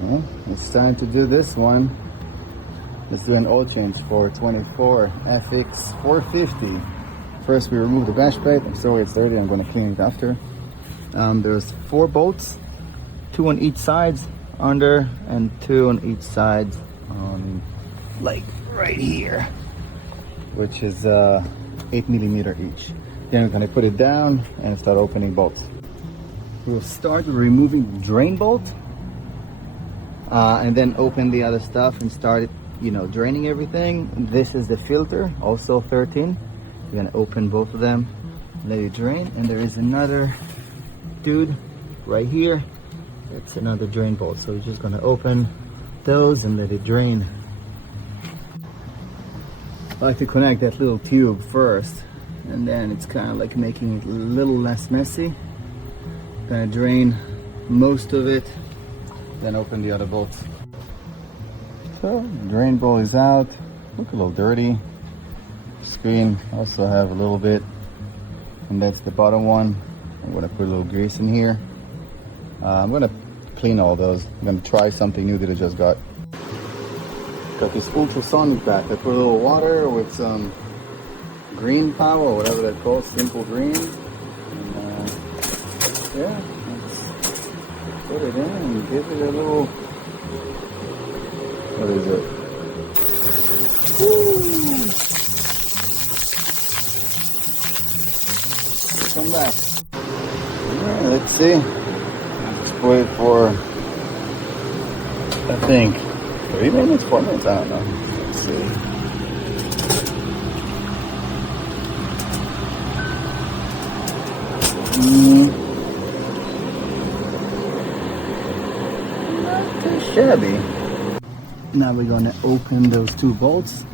Well, it's time to do this one. Let's do an oil change for 24 FX450. First we remove the bash plate. I'm sorry it's dirty, I'm going to clean it after. There's 4 bolts, 2 on each side under and 2 on each side on, like right here, which is 8mm each. Then we're going to put it down and start opening bolts. We'll start with removing the drain bolt and then open the other stuff and start draining everything. This is the filter, also 13. You're gonna open both of them, let it drain, and there is another dude right here. It's another drain bolt, so we're just gonna open those and let it drain. I like to connect that little tube first, and then it's kind of like making it a little less messy. Gonna drain most of it, then open the other bolts. So drain bowl is out. Look a little dirty. Screen also have a little bit, and that's the bottom one. I'm gonna put a little grease in here. I'm gonna clean all those. I'm gonna try something new that I just got. Got this ultrasonic pack. I put a little water with some green power, or whatever that's called, simple green. And, yeah, let's put it in and give it a little. What is it? Woo! Come back. Alright, let's see. Let's put it for, I think, 3 minutes, 4 minutes, I don't know. Let's see. Not too shabby. Now we're going to open those 2 bolts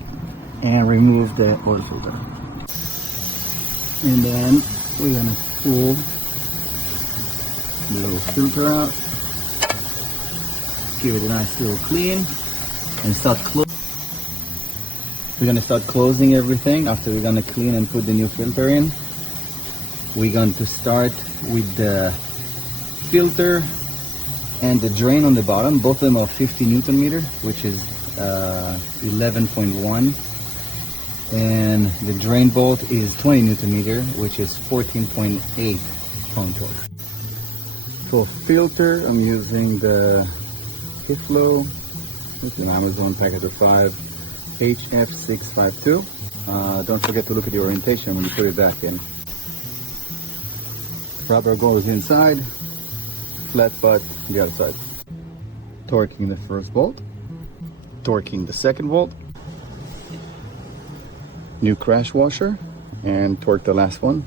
and remove the oil filter. And then we're going to pull the little filter out, give it a nice little clean, and start We're going to start closing everything after we're going to clean and put the new filter in. We're going to start with the filter and the drain on the bottom. Both of them are 50 Newton meter, which is 11.1, and the drain bolt is 20 Newton meter, which is 14.8 pound torque. For filter, I'm using the Hiflo, it's an Amazon packet of 5, HF652. Don't forget to look at the orientation when you put it back in. Rubber goes inside, flat butt the other side. Torquing the first bolt, torquing the second bolt, new crash washer, and torque the last one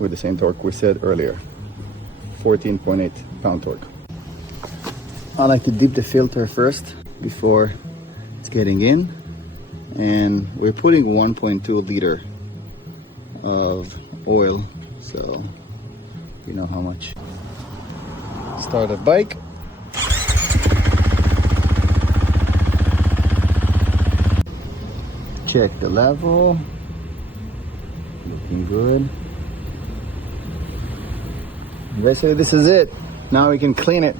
with the same torque we said earlier, 14.8 pound torque. I like to dip the filter first before it's getting in, and we're putting 1.2 liter of oil, so you know how much. Start a bike. Check the level. Looking good. Basically, this is it. Now we can clean it.